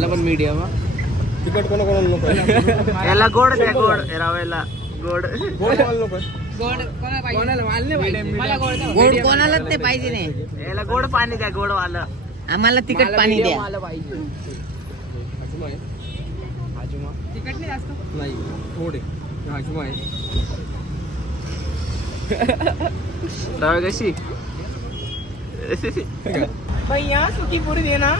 मला पण मीडियम. तिकट कोणाला नको. याला गोड द्या, गोड रव्याला गोड. गोड नको. गोड कोणाला वाढले मला गोड कोणालाच ते पाहिजे नाही. याला गोड पाणी द्या, गोड वालं. आम्हाला तिखट पाणी द्या. मला पाहिजे. हाजुमा आहे. हाजुमा तिखट नाही जास्त. नाही थोडे हाजुमा आहे. रवा कशी भैया सुकी पुरी दे ना.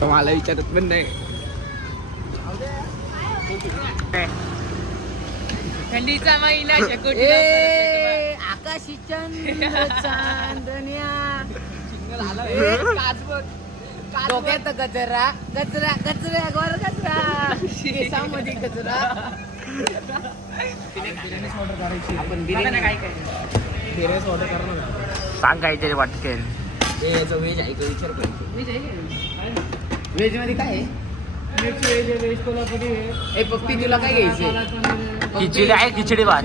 मला विचारत पण नाही. थंडीचा महिना आकाशी चंद्र चांदण्या डोक्यात कचरा कचरा कचऱ्यावर कचरा केसामध्ये कचरा. आपण बिर्याणी काय काय बिर्याणी ऑर्डर करणार. सांग काहीतरी वाटकेल. याचा व्हेज आहे का विचार पाहिजे. व्हेज मध्ये काय आहे? ए पप्पी तुला काय घ्यायचंय? खिचडी आहे, खिचडी भात.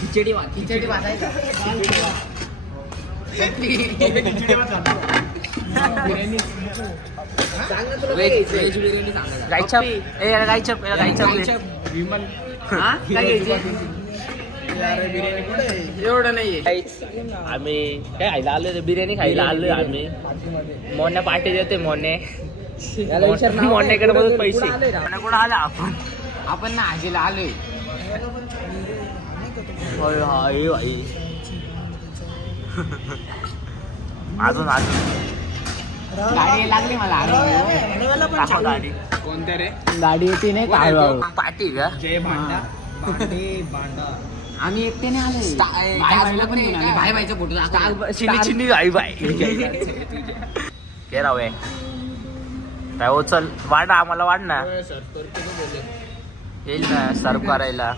खिचडी वाट. खिचडी भाजायचा. व्हेज बिर्याणी सांगा. गायच्या गायच्या विमल हा काय घ्यायचे? एवढं नाहीये. आम्ही काय खायला आलोय, बिर्याणी खायला आलोय आम्ही. मोन्या पार्टी देते मोने. मोन्याकडे बघून पैसे कुठं आले आपण. आपण ना आजीला आलोय. होय हाय भाई. अजून गाडी लागली मला. दाखव गाडी. कोणत्या रे? गाडी येते नाही का? पार्टी का? जय भांडा. भांडा. आम्ही एकट्याने आलोय. भाईला पण घेऊन आले. भाई भाईचा फोटो दाखव. चिनी चिनी भाई भाई. के राव काय हो, चल वाढ ना, आम्हाला वाढ ना. येईल ना सर्व करायला.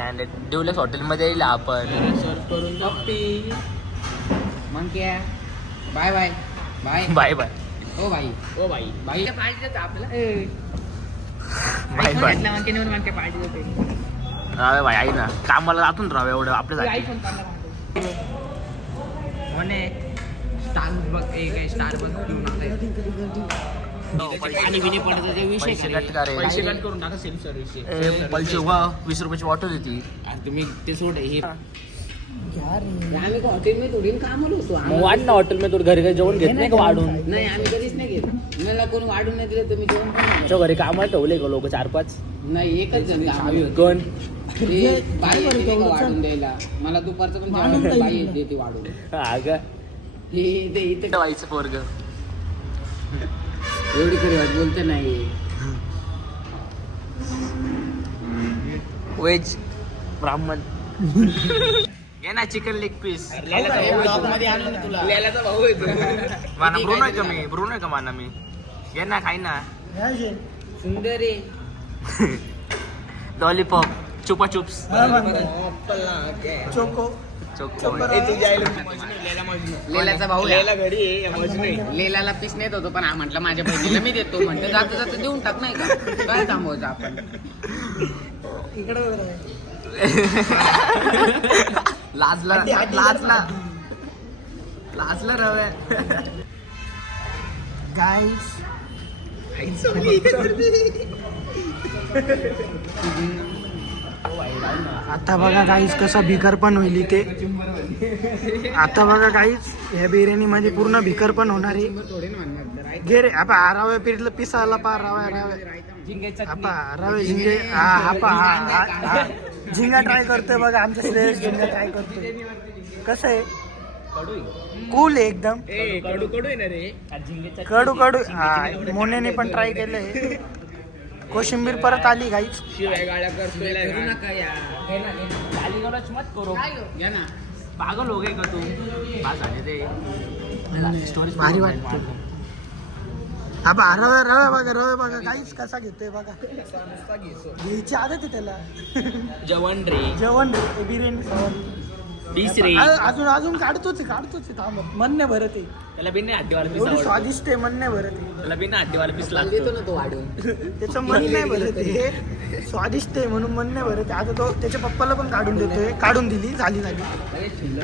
अँड ड्युलेक्स हॉटेलमध्ये येईल आपण. पप्पी मग काय? Bye bye bye bye bye ओ भाई ओ भाई. भाई पार्टी देतो आपल्याला. Bye bye. मागच्या पार्टी देते. रावे भाई आई ना, कामाला जातून राव एवढं आपल्यासाठी. आयफोन म्हणे स्टार बघ. काय स्टार बघ घेऊन पाणी बिणी पडतं ते विषय पैसे कट करे. पैसे कट करून टाका. Self service. पैसे 20 रुपयाची बॉटल होती. तुम्ही ते सोड. हे आम्ही हॉटेल मध्ये थोडी कामाला होतो. मग वाढ ना हॉटेल मध्ये, घरी काही जेवण घेत नाही का वाढून? नाही आम्ही कधीच नाही घेत. मला कोणी वाढून नाही दिलं तुम्ही जेवण पण नाही. तुमच्या घरी कामाला ठेवले का लोक 4-5? नाही एकच जण कामाला होते. कोण? ते बाई येते नाही का वाढून द्यायला. मला दुपारचं पण जेवण बाई येते ती वाढून. हा का? इथे व्हायचं पोरग. एवढी खरी वाट बोलते नाही. वेज ब्राह्मण. घे ना चिकन लेग पीस. मध्ये आणलं मी तुला. लेल्याचा भाऊ येतो. माना ब्रुनो आहे का मी? ब्रुनो आहे का माना मी? घे ना, खाई ना. सुंदर आहे. Lollipop, Chupa Chups, choco. Choco. लेलाचा भाऊ आहे. लेला घरी आहे. मज नाही. लेलाला पीस नेत होतो पण म्हटलं माझ्या बहिणीला मी देतो. म्हटलं जाता जाता देऊन टाक नाही का. काय थांबवायचं आपण. लाजला रव्या. गाईस आता बघा गाईस कसा भिकार पण होईल इथे. आता बघा गाईस या बिर्याणी मध्ये पूर्ण भिकार पण होणार आहे. घे रे आपा रव्या पिरलं पिसाला पा रव्या आपा रवे झिंगे. हा झिंगा ट्राय करतोय बघा. आमच्या श्रेयस झिंगा ट्राय करतोय. कसं आहे? कूल आहे एकदम. कडू कडू आहे ना रे. कडू हा मोनेने पण ट्राय केलंय. कोशिंबीर परत आली गाईच. शिवाय गाड्या करतोय. नका या. गाली गलौज मत करो. घ्या ना. पागल हो गए का तू? बात झाले ते स्टोरीज भारी वाटतं. आबा रवे बघा गाईच कसा घेतोय बघा. घ्यायची आदत आहे त्याला. जेवण रे. जेवण रे बिर्याणी पीस रे अजून अजून काढतोच थांब मन नाही भरत आहे त्याला बिन हातीवाला पीस एवढी आवडतो. स्वादिष्ट आहे मन नाही भरत आहे त्याला बिन हातीवाला पीस देतो लागतो ना तो वाढून. त्याचं मन नाही भरत आहे स्वादिष्ट आहे म्हणून मन नाही भरत आहे. आता तो त्याच्या पप्पाला पण काढून देतोय काढून दिली झाली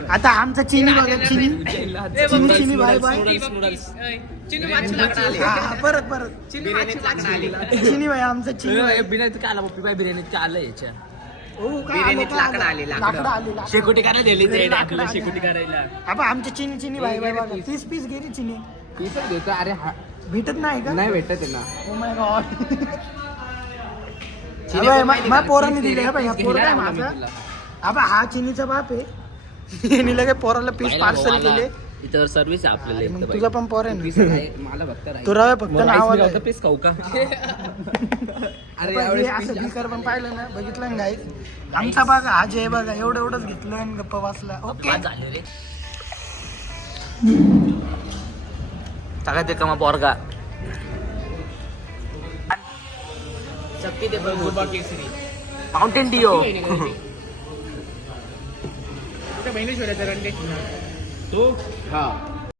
आता आमचा चिनी बघा चिनी बाय बाय चिनी मागची लाकडं आली. हा, परत बिर्याणीत लाकडं आली. चिनी बाय आमचा चिनी बाय बिर्याणी काय आला पप्पी बाय बिर्याणीत काय आलं याच्या हो, काय बिर्याणीत आलं, लाकडं काय आली, आलं? लाकडं. लाकडं आली लाकडं. शेकोटी करायला दिली ते लाकडं टाकलं आली. शेकोटी करायला आपण आमच्या चिनी बाय बाय बघा पीस गेली चिनी पीसच देतो. अरे भेटत नाही का नाही भेटत आहे ना. ओ माय गॉड चिनी पण माहिती माझ्या का? पोरांनी पीस दिले गेले, हा पीस पोरं गेले काय आम्हाला माझा तुला. आबा हा चिनीचा बाप आहे यांनी लगे पोराला पीस पार्सल केले इथं सर्व्हिस आहे आपल्याला मग इथं तुझा पण पोर आहे पीस ना आहे. मला फक्त राहील. तो रवा फक्त नावाला आहे. पीस खाऊ का अरे आपण हे यावेळेस असं पीस भिकार पण पाहिलं ना बघितलं ना गाईस आमचा बघा हा जय बघा एवढंच घेतलं आणि गप्पा बसला ओके बाद झाले रे सगळ्यात ते कमा पोरगा शक्ती ते केसरी. माउंटेन डिओ हा